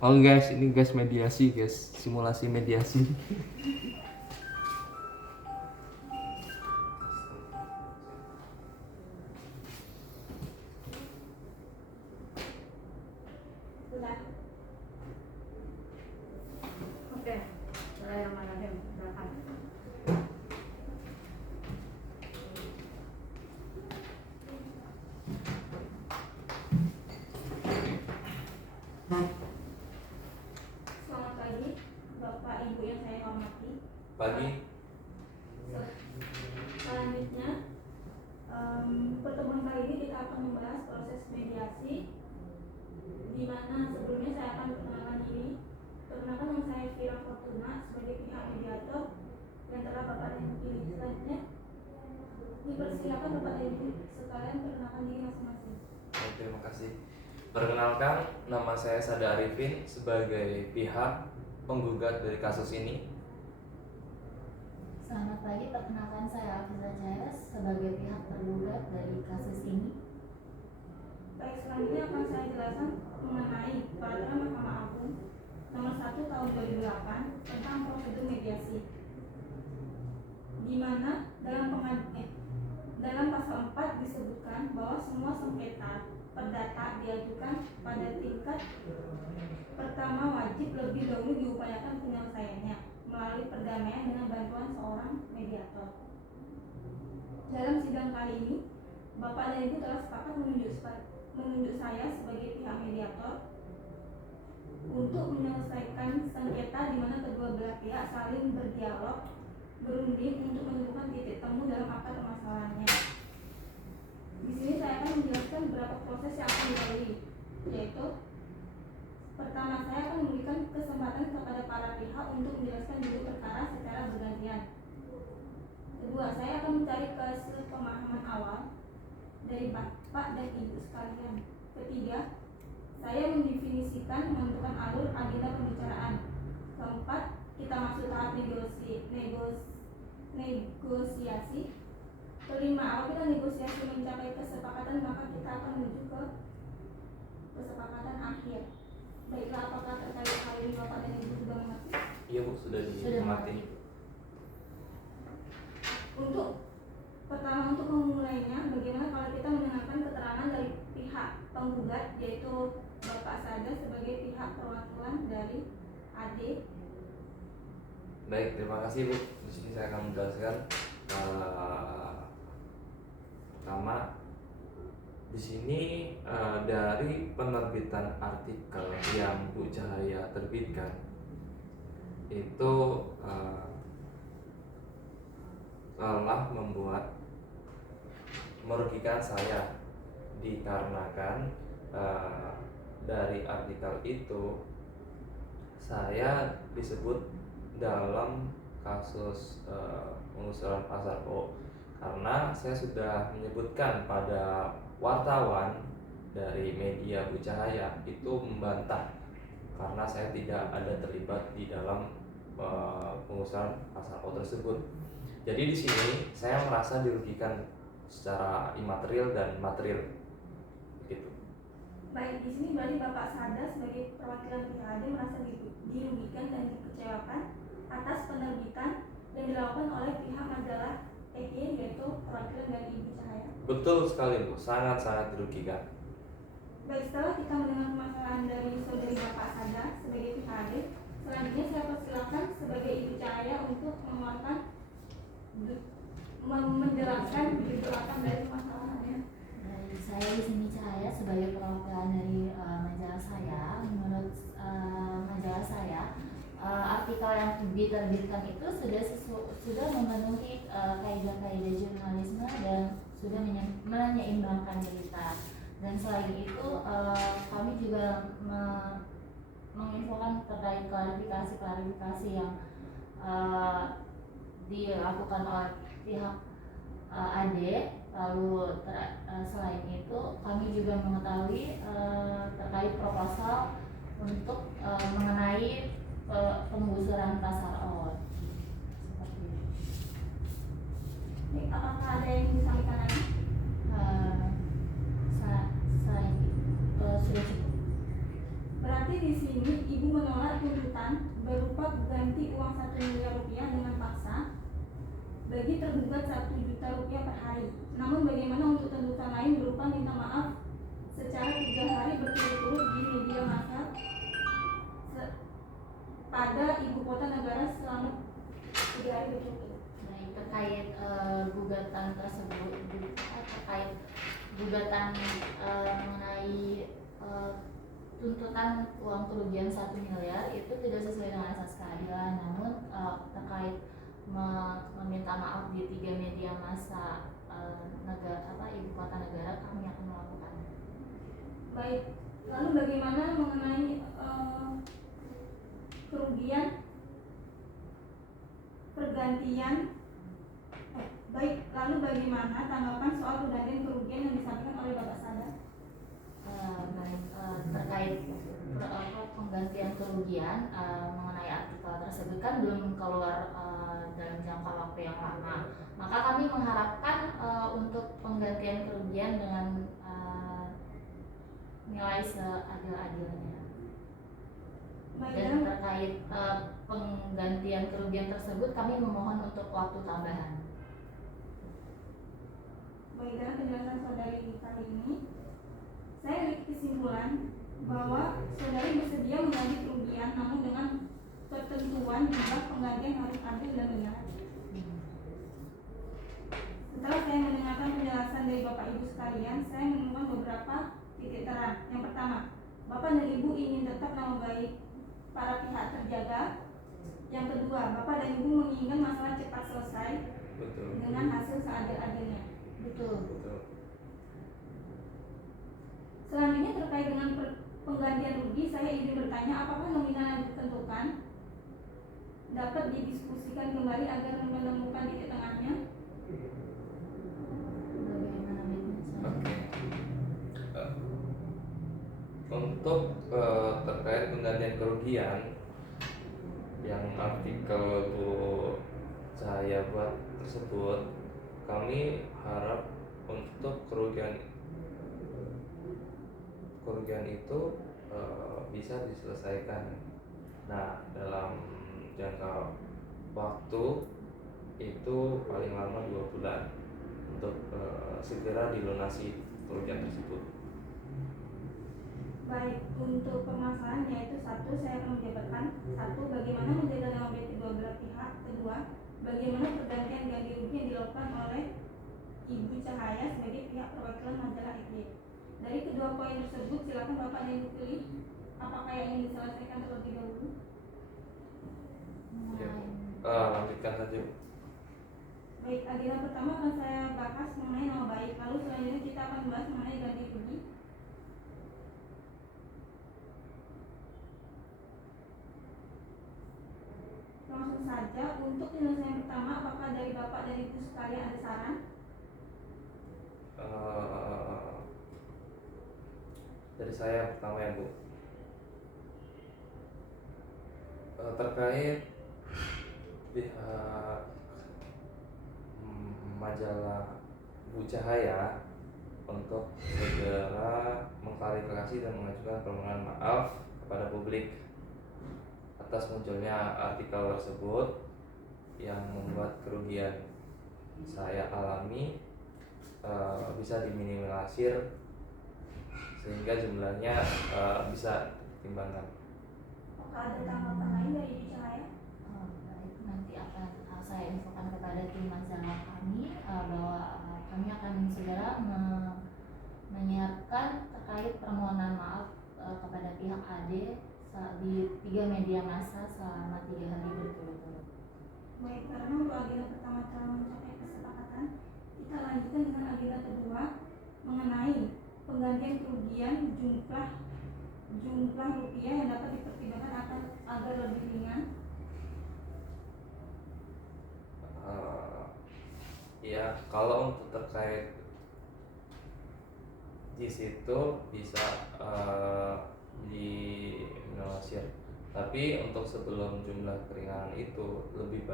Oh guys, ini guys mediasi guys, simulasi mediasi. Sudah. Oke. Bismillahirrahmanirrahim. Silakan. Selamat pagi, Bapak Ibu yang saya hormati. Pagi. Selanjutnya, pertemuan kali ini kita akan membahas proses mediasi, di mana sebelumnya saya akan perkenalkan diri. Perkenalkan, nama saya Vira Fortuna sebagai pihak mediator yang telah Bapak dan Ibu pilih. Selanjutnya, dipersilakan Bapak dan Ibu sekalian perkenalkan diri masing-masing. Terima kasih. Perkenalkan, nama saya Sada Arifin sebagai pihak penggugat dari kasus ini. Selamat pagi, perkenalkan saya Alfiza Jaya sebagai pihak tergugat dari kasus ini. Baik, selanjutnya akan saya jelaskan mengenai peraturan Mahkamah Agung nomor 1 tahun 2008 tentang prosedur mediasi, di mana dalam pasal 4 disebutkan bahwa semua sengketa perdata diajukan pada tingkat pertama wajib lebih dahulu diupayakan penyelesaiannya melalui perdamaian dengan bantuan seorang mediator. Dalam sidang kali ini, Bapak dan Ibu telah sepakat menunjuk saya sebagai pihak mediator untuk menyelesaikan sengketa di mana kedua belah pihak saling berdialog, berunding untuk menemukan titik temu dalam akar permasalahannya. Di sini saya akan menjelaskan beberapa proses yang akan dilalui, yaitu pertama, saya akan memberikan kesempatan kepada para pihak untuk menjelaskan dulu perkara secara bergantian. Kedua, saya akan mencari kesepemahaman awal dari Bapak dan Ibu sekalian. Ketiga, saya mendefinisikan menentukan alur agenda pembicaraan. Keempat, kita masuk tahap negosiasi. Kelima, apabila negosiasi mencapai kesepakatan, maka kita akan menuju ke kesepakatan akhir. Baiklah, apakah terkait hal ini Bapak dan Ibu sudah mengerti? Iya Bu, sudah dimengerti. Untuk memulainya, bagaimana kalau kita mendengarkan keterangan dari pihak penggugat, yaitu Bapak Sada sebagai pihak perwakilan dari AD. Baik, terima kasih Bu. Di sini saya akan menjelaskan. Pertama, di sini dari penerbitan artikel yang Bu Cahaya terbitkan itu telah membuat merugikan saya dikarenakan dari artikel itu saya disebut dalam kasus pengusuran pasar O karena saya sudah menyebutkan pada wartawan dari media Bu Cahaya itu membantah karena saya tidak ada terlibat di dalam pengusuran pasar O tersebut. Jadi di sini saya merasa dirugikan secara imaterial dan material. Gitu. Baik, di sini berarti Bapak Sada sebagai perwakilan pihak AD merasa dirugikan dan dikecewakan atas penerbitan yang dilakukan oleh pihak majalah EG, yaitu perwakilan dari Ibu Cahaya. Betul sekali Bu, sangat-sangat dirugikan. Baik, setelah kita mendengar permasalahan dari saudari Bapak Sada sebagai pihak AD, selanjutnya saya persilakan sebagai Ibu Cahaya untuk menjelaskan gejolak dari permasalahannya. Saya di sini Cahaya sebagai perwakilan dari majalah saya. Menurut majalah saya, artikel yang diterbitkan itu sudah memenuhi kaidah-kaidah jurnalisme dan sudah menyeimbangkan berita. Dan selain itu, kami juga menginfokan terkait klarifikasi yang dilakukan oleh pihak AD. Lalu selain itu kami juga mengetahui terkait proposal untuk mengenai penggusuran pasar O. Seperti itu. Baik, apakah ada yang disampaikan lagi? Selain itu sudah cukup. Berarti di sini ibu menolak tuntutan berupa ganti uang 1 miliar rupiah dengan paksa bagi tergugat 1 juta rupiah per hari. Namun bagaimana untuk tuntutan lain berupa minta maaf secara 3 hari berturut-turut di media massa pada ibu kota negara selama 3 hari berturut-turut? Baik, terkait gugatan tersebut, terkait gugatan mengenai tuntutan uang kerugian 1 miliar itu tidak sesuai dengan asas keadilan. Namun terkait meminta maaf di 3 media massa ibu kota negara, kami akan melakukannya. Baik, lalu bagaimana mengenai kerugian pergantian? Baik, lalu bagaimana tanggapan soal pergantian kerugian yang disampaikan oleh Bapak Sadar? Terkait penggantian kerugian mengenai artikel tersebut kan belum keluar dalam jangka waktu yang lama, maka kami mengharapkan untuk penggantian kerugian dengan nilai seadil-adilnya. Dan terkait penggantian kerugian tersebut kami memohon untuk waktu tambahan. Baik, dalam penjelasan saudari kali ini, saya memiliki kesimpulan bahwa saudari bersedia mengganti kerugian, namun dengan ketentuan jumlah penggantian harus adil dan benar. Setelah saya mendengarkan penjelasan dari Bapak Ibu sekalian, saya menemukan beberapa titik terang. Yang pertama, Bapak dan Ibu ingin tetap nama baik para pihak terjaga. Yang kedua, Bapak dan Ibu menginginkan masalah cepat selesai. Betul. Dengan hasil seadil-adilnya. Betul. Selanjutnya terkait dengan penggantian rugi, saya izin bertanya apakah nominal yang ditentukan dapat didiskusikan kembali agar menemukan titik tengahnya? Oke. Untuk terkait penggantian kerugian yang artikel Bu Cahaya buat tersebut, kami harap untuk kerugian itu bisa diselesaikan. Nah, dalam jangka waktu itu paling lama 2 bulan untuk segera dilunasi kerugian tersebut. Baik, untuk permasalahan yaitu satu, saya akan menjabarkan satu, bagaimana menjaga nama baik kedua belah pihak. Kedua, bagaimana pergantian ganti rugi yang dilakukan oleh Ibu Cahaya sebagai pihak perwakilan majalah FY. Dari kedua poin tersebut, silakan Bapak dan Ibu pilih apakah yang ingin diselesaikan terlebih dahulu. Lanjutkan saja. Baik, agenda pertama akan saya bahas mengenai nama baik. Lalu selanjutnya kita akan membahas mengenai ganti rugi. Langsung saja, untuk penyelesaian pertama, apakah dari Bapak dan Ibu sekalian ada saran? Dari saya pertama ya Bu, terkait pihak majalah Bu Cahaya untuk segera mengklarifikasi dan mengajukan permohonan maaf kepada publik atas munculnya artikel tersebut yang membuat kerugian saya alami bisa diminimalisir sehingga jumlahnya bisa ditimbangkan. Apakah ada tanggapan lain dari Ibu Cahaya? Baik, nanti akan saya infokan kepada tim majalah kami bahwa kami akan segera menyiapkan terkait permohonan maaf kepada pihak AD di 3 media massa selama 3 hari berturut-turut. Baik, karena untuk agenda pertama telah mencapai kesepakatan, kita lanjutkan dengan agenda kedua mengenai penggantian kerugian jumlah rupiah yang dapat dipertimbangkan agar lebih ringan. Ya, kalau untuk terkait di situ bisa diminimalisir. Tapi untuk sebelum jumlah keringanan itu lebih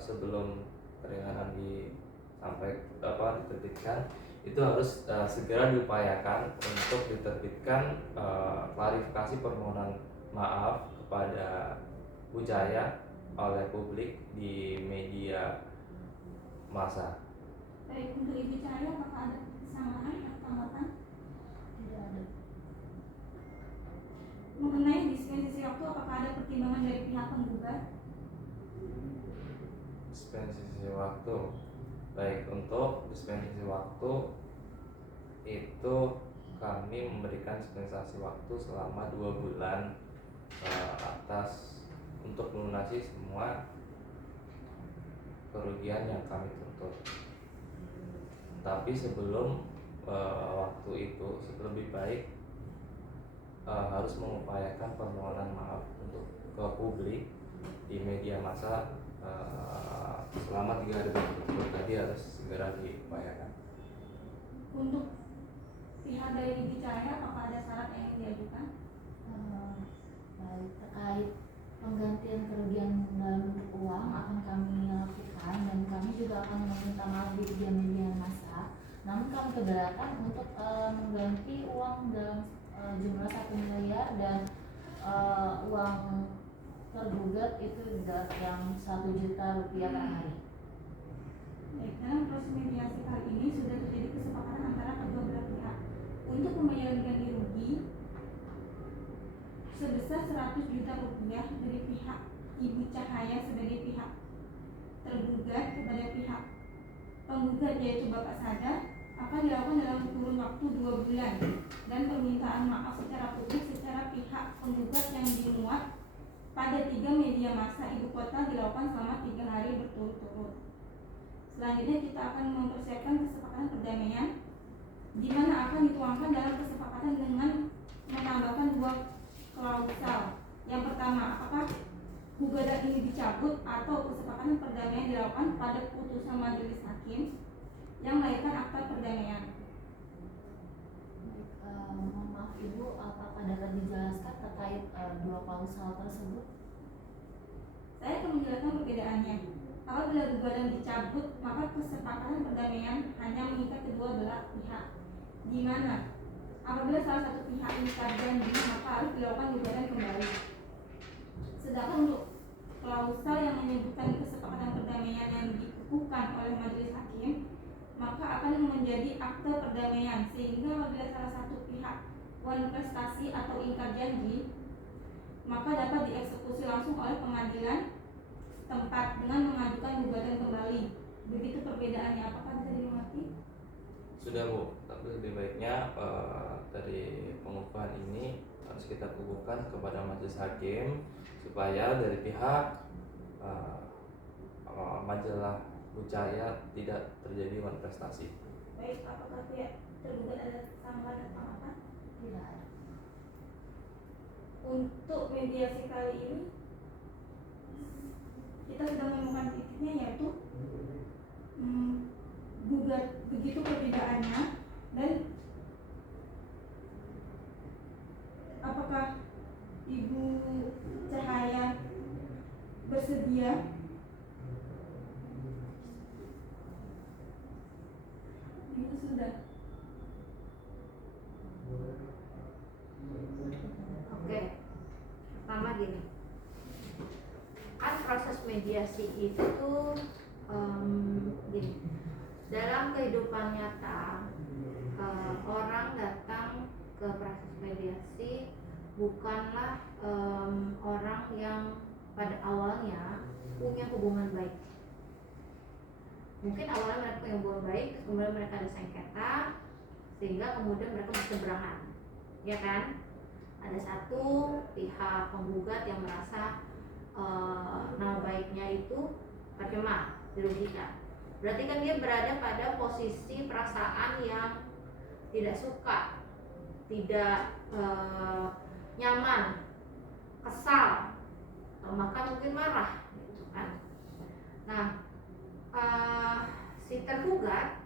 sebelum keringanan diterbitkan itu harus segera diupayakan untuk diterbitkan klarifikasi permohonan maaf kepada Bu Cahaya oleh publik di media massa. Baik, untuk Ibu Cahaya apakah ada kesalahan atau tanggapan? Tidak ada. Mengenai dispensasi waktu, apakah ada pertimbangan dari pihak penggugat? Dispensasi waktu, baik, untuk dispensasi waktu itu kami memberikan dispensasi waktu selama 2 bulan atas untuk melunasi semua kerugian yang kami tuntut. Tapi sebelum waktu itu lebih baik harus mengupayakan permohonan maaf untuk ke publik di media massa selama 3 hari berturut-turut tadi harus segera diupayakan. Untuk pihak dari Ibu Cahaya apakah ada syarat yang ingin diajukan? Baik, terkait penggantian kerugian dalam bentuk uang akan kami lakukan dan kami juga akan meminta maaf di media massa. Namun kami keberatan untuk mengganti uang dalam jumlah 1 miliar dan uang tergugat itu yang 1 juta rupiah per hari. Baik, dalam proses mediasi kali ini sudah terjadi kesepakatan antara kedua belah pihak untuk pembayaran ganti rugi sebesar 100 juta rupiah dari pihak Ibu Cahaya sebagai pihak tergugat kepada pihak penggugat yaitu Bapak Sada akan dilakukan dalam kurun waktu 2 bulan dan permintaan maaf secara publik secara pihak penggugat yang dimuat pada 3 media massa ibu kota dilakukan selama 3 hari berturut-turut. Selanjutnya kita akan mempersiapkan kesepakatan perdamaian di mana akan dituangkan dalam kesepakatan dengan menambahkan 2 klausal. Yang pertama, apakah gugatan ini dicabut atau kesepakatan perdamaian dilakukan pada putusan majelis hakim yang melahirkan akta perdamaian. Mohon maaf Ibu, apakah dapat dijelaskan terkait 2 klausal tersebut? Saya akan menjelaskan perbedaannya. Apabila gugatan dicabut, maka kesepakatan perdamaian hanya mengikat kedua belah pihak, di mana apabila salah satu pihak ingkar janji, maka harus dilakukan gugatan kembali. Sedangkan untuk klausal yang menyebutkan kesepakatan perdamaian yang dikukuhkan oleh majelis hakim, maka akan menjadi akte perdamaian, sehingga apabila salah satu pihak prestasi atau ingkar janji, maka dapat dieksekusi langsung oleh pengadilan tempat dengan mengajukan gugatan kembali. Begitu perbedaannya, apakah bisa dimengerti? Sudah Bu, tapi lebih baiknya dari pengukuhan ini harus kita kukuhkan kepada majelis hakim supaya dari pihak majalah Bu Cahaya tidak terjadi manifestasi. Baik, apakah pihak tergugat ada tanggapan atau apa? Tidak ada. Untuk mediasi kali ini kita sudah menemukan titiknya, yaitu gugat begitu perbedaannya, dan apakah Ibu Cahaya bersedia Ibu sudah. Oke, pertama gini, kan proses mediasi itu gini, dalam kehidupan nyata orang datang ke proses mediasi bukanlah orang yang pada awalnya punya hubungan baik. Mungkin awalnya mereka punya hubungan baik, terus kemudian mereka ada sengketa, sehingga kemudian mereka berseberangan, ya kan? Ada satu pihak penggugat yang merasa nama baiknya itu tercemar, dirugikan. Berarti kan dia berada pada posisi perasaan yang tidak suka, tidak nyaman, kesal, maka mungkin marah, gitu kan? Nah, si tergugat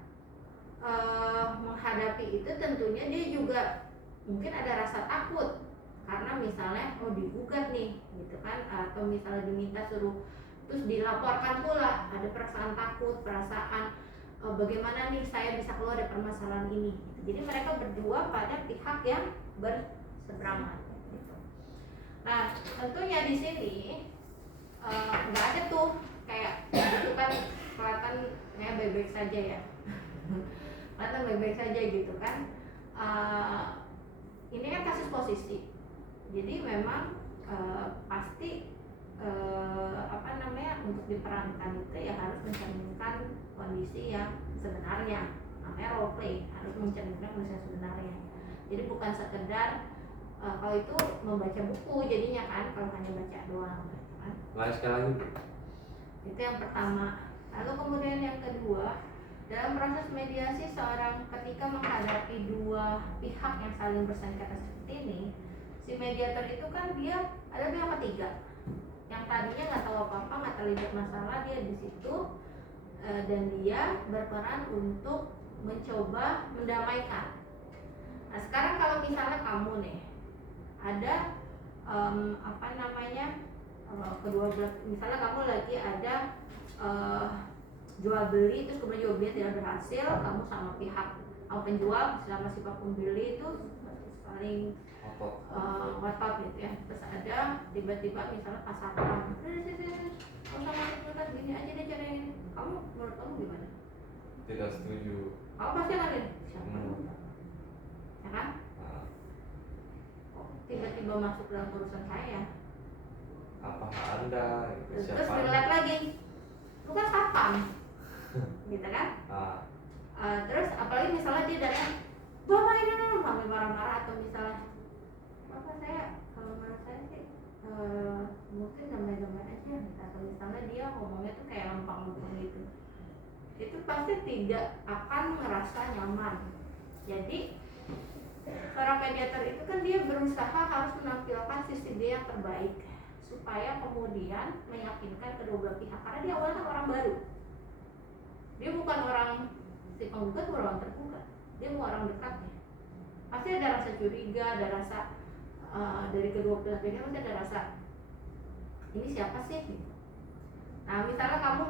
menghadapi itu tentunya dia juga mungkin ada rasa takut karena misalnya digugat nih, gitu kan, atau misalnya diminta suruh, terus dilaporkan pula ada perasaan takut, perasaan bagaimana nih saya bisa keluar dari permasalahan ini. Jadi mereka berdua pada pihak yang berseberangan gitu. Nah tentunya di sini nggak ada tuh kayak itu kan kelihatan kayak baik-baik saja ya. Kelihatan baik-baik saja gitu kan. Ini kan kasus posisi. Jadi memang pasti untuk diperankan itu ya harus mencerminkan kondisi yang sebenarnya, namanya role play, harus mencerminkan kondisi yang sebenarnya. Jadi bukan sekedar kalau itu membaca buku jadinya kan, kalau hanya baca doang kan. Sekali lagi Bu. Itu yang pertama. Lalu kemudian yang kedua, dalam proses mediasi seorang ketika menghadapi dua pihak yang saling bersengketa seperti ini, si mediator itu kan dia ada pihak ketiga yang tadinya nggak tahu apa-apa, nggak terlibat masalah, dia di situ dan dia berperan untuk mencoba mendamaikan. Nah sekarang kalau misalnya kamu nih ada kedua belah, misalnya kamu lagi ada jual beli, terus kemudian jual beli tidak berhasil, kamu sama pihak penjual sama si pembeli itu paling ngotot gitu ya. Terus ada tiba-tiba misalnya pas satpam, sama masuk gini aja deh caranya. Kamu menurut kamu gimana? Tidak setuju. Kamu pasti akan siapa? Ya kan? Tiba-tiba masuk dalam urusan saya. Apakah Anda? Terus dilihat lagi, lu kan satpam, gitu kan? Terus apalagi misalnya dia datang, bapak ini sambil marah-marah, atau misalnya bapak saya, kalau menurut saya sih mungkin damai-damai aja, atau misalnya dia ngomongnya tuh kayak lempang-lempang gitu, itu pasti tidak akan ngerasa nyaman. Jadi seorang mediator itu kan dia berusaha harus menampilkan sisi dia yang terbaik supaya kemudian meyakinkan kedua belah pihak, karena dia awalnya orang baru, dia bukan orang, si penggugat bukan orang tergugat, dia bukan orang dekatnya. Pasti ada rasa curiga, ada rasa dari kedua belah pihak pasti ada rasa ini siapa sih? Nah misalnya kamu